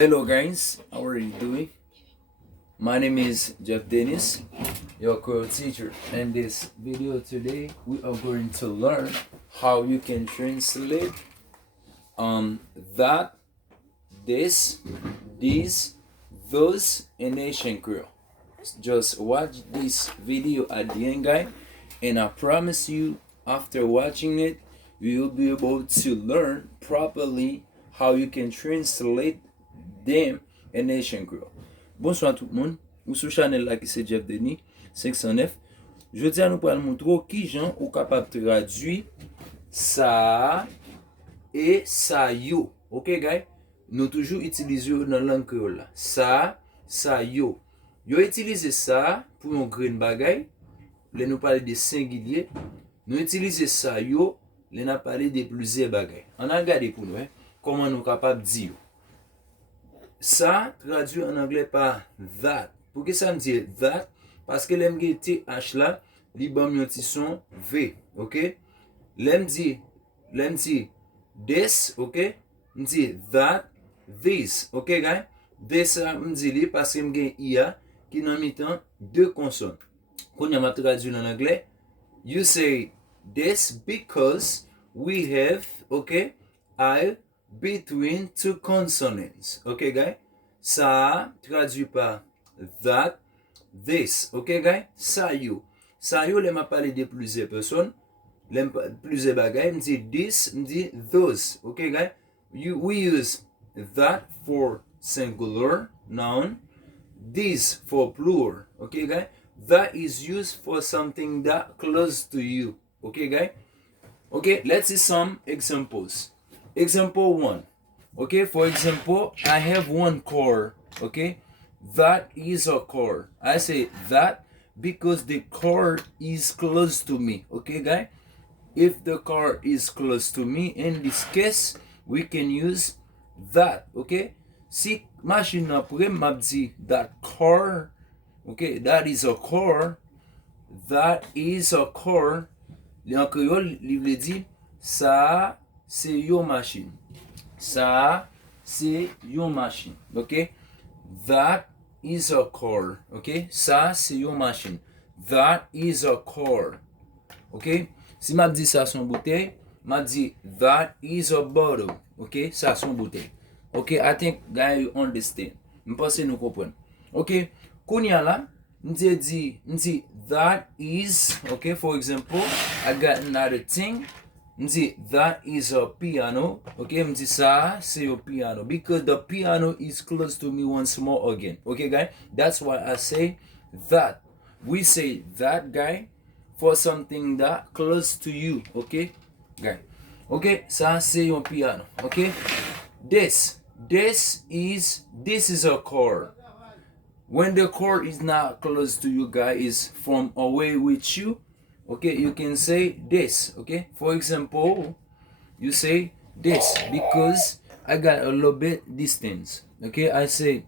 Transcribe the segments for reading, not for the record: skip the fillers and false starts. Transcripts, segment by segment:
Hello guys, how are you doing? My name is Jeff Dennis, your Creole teacher. In this video today, we are going to learn how you can translate that, this, these, those in Haitian Creole. Just watch this video at the end, guys, and I promise you, after watching it, you will be able to learn properly how you can translate them in Haitian Creole. Bonsoir tout le monde, ou sur channel là qui c'est Jeff Denis 509. Je dis à nous pour montrer qui gens ou capable de traduire ça et ça yo. OK guys? Nous toujours utilisons dans langue créole là. Ça yo. Yo utiliser ça pour un grain bagay. Là nous parler de singulier. Nous utiliser ça yo, là nous parler de plusieurs bagay. On a regardé pour nous comment nous capable dire. Ça traduit en anglais par that. Pourquoi ça me dit that? Parce que l'aime TH là, li bon yon ti son V, ok? L'aime dit this, ok? Me dit that, this, ok guys? This me dit li parce que me IA qui nan mi-temps deux consonnes. Quand on m'a traduit en anglais, you say this because we have, ok? I between two consonants. Ok, guys? Ça traduit par that, this. Ok, guys? Ça yo. Ça yo, les m'a parlé de plusieurs personnes. Les plusieurs bagages. Me dit this, me dit those. Ok, guys? We use that for singular noun. This for plural. Ok, guys? That is used for something that close to you. Ok, guys? Okay, let's see some examples. Example 1. Okay, for example, I have one car. Okay, that is a car. I say that because the car is close to me. Okay, guys? If the car is close to me, in this case, we can use that. Okay? Si machine après m'a dit that car. Okay, that is a car. That is a car. En créole, il veut dire ça c'est your machine. Ça c'est your machine. OK? That is a car. OK? Ça c'est your machine. That is a car. OK? Si m'a dit ça son bouteille, m'a dit that is a bottle. OK? Ça son bouteille. OK? I think guys you understand. Je pense nous comprendre. OK? Kounya là, m'di that is, okay, for example, I got another thing. M'di that is a piano. Okay, m'di ça c'est a piano because the piano is close to me once more again. Okay, guys? That's why I say that. We say that, guy, for something that close to you. Okay, guy? Okay, ça c'est un piano. Okay? This is a car. When the car is not close to you, guys, is from away with you, okay, you can say this. Okay, for example, you say this because I got a little bit distance. Okay, I say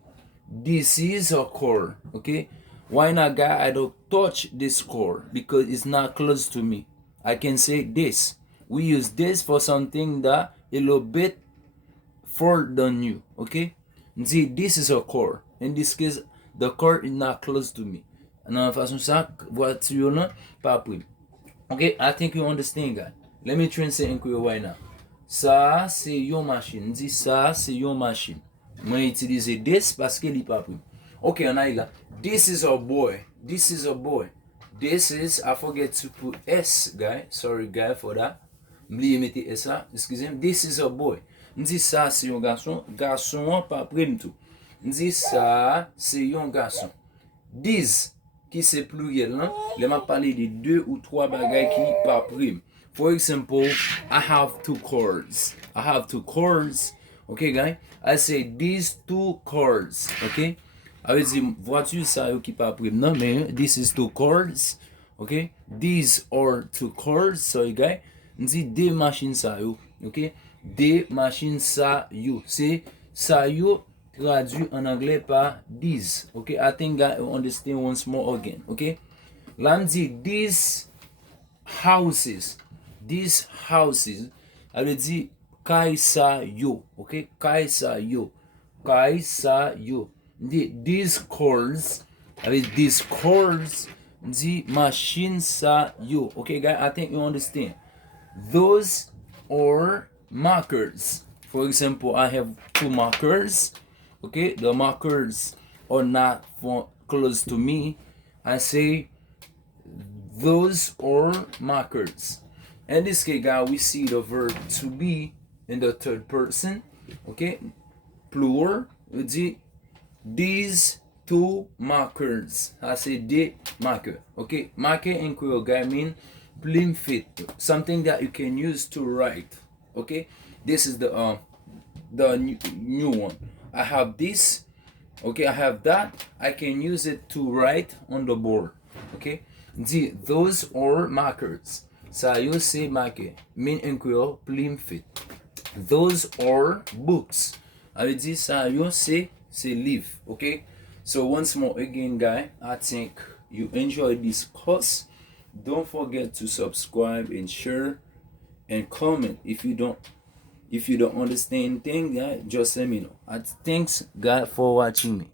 this is a car. Okay, why not, guy? I don't touch this car because it's not close to me. I can say this. We use this for something that a little bit further than you. Okay, see, this is a car. In this case, the car is not close to me. Nan façon ça, voiture là, pas pris. Okay, I think you understand, guys. Let me translate in Creole right now. Ça, c'est your machine. Dis ça, c'est your machine. Moi, utiliser this parce que il pas pris. Okay, on a là. This is a boy. This is a boy. This is, I forget to put S, guys. Sorry, guys, for that. M'oublié mettre S là. Excusez-moi. This is a boy. Dis ça, c'est un garçon. Garçon, pas pris tout. Dis ça, c'est un garçon. These, qui c'est pluriel, hein? Les m'a parlé de deux ou trois bagages qui pas prime. For example, I have two cars. I have two cars. Okay, guys? I say these two cars. Okay? Avec dire voiture ça qui pas prime. Non, mais this is two cars. Okay? These are two cars. Sorry, guys. Dis des machines ça yo. Okay? Des machines ça yo. C'est ça yo traduit en anglais par these. Okay, I think I understand once more again. Okay, là me dit these houses. These houses, elle dit kay sa yo. Okay, kay sa yo. Kai sa yo. These calls, these calls, the machine sa yo. Okay, guys, I think you understand. Those are markers. For example, I have two markers. Okay, the markers are not close to me. I say those are markers. In this case, guys, we see the verb to be in the third person. Okay, plural. We dit these two markers. I say des markers. Okay, marker in Creole, guys, mean plain fit, something that you can use to write. Okay, this is the new one. I have this. Okay, I have that. I can use it to write on the board. Okay, those are markers. Ça you say marqué. Mean in Creole, plain fit. Those are books. I veut dire ça you say c'est livre. Okay, so once more again, guys, I think you enjoyed this course. Don't forget to subscribe and share and comment. If you don't understand anything, guys, just let me know. Thanks, God, for watching me.